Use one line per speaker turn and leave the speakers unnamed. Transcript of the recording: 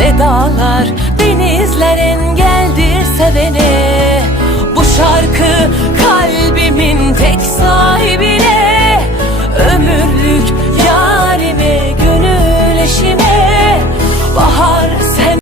Ne dağlar, denizler engeldir sevene. Bu şarkı